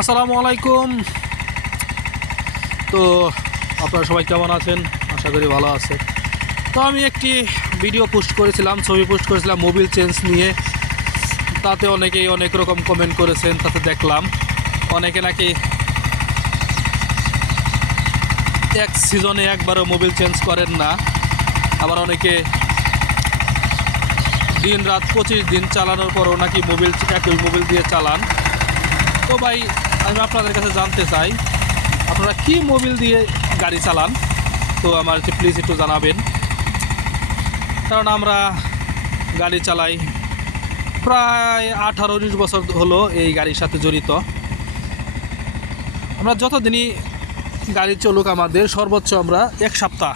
আসসালামু আলাইকুম। তো আপনারা সবাই কেমন আছেন? আশা করি ভালো আছে তো আমি একটি ভিডিও পোস্ট করেছিলাম, ছবি পোস্ট করেছিলাম মোবিল চেঞ্জ নিয়ে। তাতে অনেকেই অনেক রকম কমেন্ট করেছেন, তাতে দেখলাম। অনেকে নাকি এক সিজনে একবারও মোবিল চেঞ্জ করেন না। আবার অনেকে দিন রাত পঁচিশ দিন চালানোর পরও নাকি মোবিল একই মোবিল দিয়ে চালান। তো ভাই আমি আপনাদের কাছে জানতে চাই, আপনারা কি মোবিল দিয়ে গাড়ি চালান? তো আমাকে প্লিজ একটু জানাবেন। কারণ আমরা গাড়ি চালাই প্রায় আঠারো উনিশ বছর হলো এই গাড়ির সাথে জড়িত। আমরা যতদিনই গাড়ি চলুক আমাদের, সর্বোচ্চ আমরা এক সপ্তাহ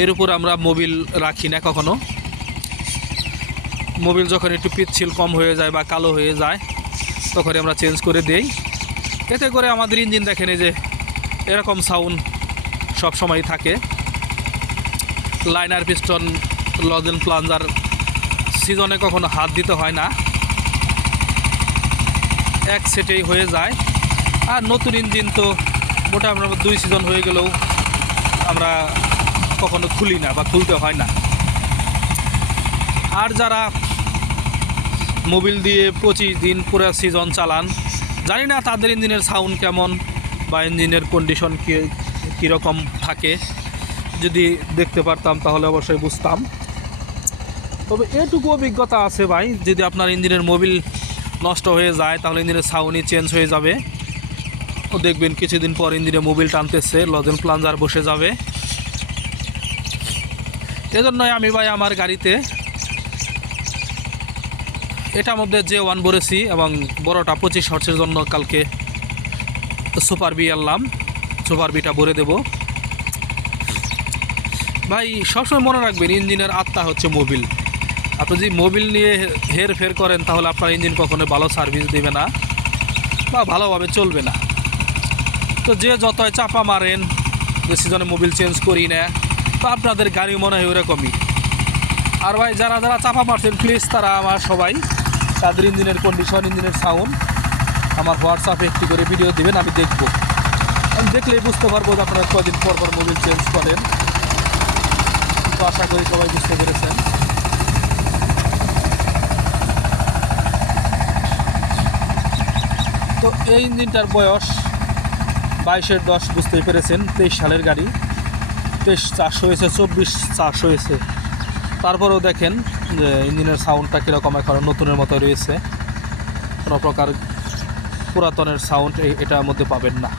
এর উপর আমরা মোবিল রাখি না কখনো। মোবিল যখন একটু পিচ্ছিল কম হয়ে যায় বা কালো হয়ে যায়, তখনই আমরা চেঞ্জ করে দেই। এতে করে আমাদের ইঞ্জিন দেখেন এই যে এরকম সাউন্ড সব সময় থাকে। লাইনার পিস্টন লজেন প্লাঞ্জার সিজনে কখনো হাত দিতে হয় না। এক সেটেই হয়ে যায়। আর নতুন ইঞ্জিন তো মোটামুটি দুই সিজন হয়ে গেলেও আমরা কখনো খুলি না বা খুলতে হয় না। আর যারা মোবিল দিয়ে পঁচিশ দিন পুরো সিজন চালান জানি না তাদের ইঞ্জিনের সাউন্ড কেমন বা ইঞ্জিনের কন্ডিশন কী, কীরকম থাকে। যদি দেখতে পারতাম তাহলে অবশ্যই বুঝতাম। তবে এটুকু অভিজ্ঞতা আছে ভাই, যদি আপনার ইঞ্জিনের মোবিল নষ্ট হয়ে যায়, তাহলে ইঞ্জিনের সাউন্ডই চেঞ্জ হয়ে যাবে। ও দেখবেন কিছুদিন পর ইঞ্জিনে মোবিল টানতেছে, লজেন প্লাঞ্জার বসে যাবে। এজন্যই আমি ভাই আমার গাড়িতে এটার মধ্যে যে ওয়ান ভরেছি এবং বড়টা পঁচিশ হর্সের জন্য কালকে সুপার বি আনলাম। সুপার বিটা ভরে দেব। ভাই, সবসময় মনে রাখবেন, ইঞ্জিনের আত্মা হচ্ছে মোবিল। আপনি যদি মোবিল নিয়ে হের ফের করেন, তাহলে আপনার ইঞ্জিন কখনো ভালো সার্ভিস দেবে না বা ভালোভাবে চলবে না। তো যে যতই চাপা মারেন যে সিজনে মোবিল চেঞ্জ করি না তো আপনাদের গাড়ি মনে হয় ওরকমই। আর ভাই, যারা যারা চাপা মারছেন প্লিজ তারা আমার সবাই তাদের ইঞ্জিনের কন্ডিশন ইঞ্জিনের সাউন্ড আমার হোয়াটসঅ্যাপে একটি করে ভিডিও দিবেন, আমি দেখব। আমি দেখলেই বুঝতে পারব যে আপনারা কদিন পর পর মোবিল চেঞ্জ করেন। তো আশা করি সবাই বুঝতে পেরেছেন। তো এই ইঞ্জিনটার বয়স বাইশের দশ, বুঝতেই পেরেছেন। তেইশ সালের গাড়ি। তেইশ চারশো হয়েছে, চব্বিশ চারশো হয়েছে। তারপরেও দেখেন যে ইঞ্জিনের সাউন্ডটা কীরকম এখন নতুনের মতো রয়েছে। কোনো প্রকার পুরাতনের সাউন্ড এটার মধ্যে পাবেন না।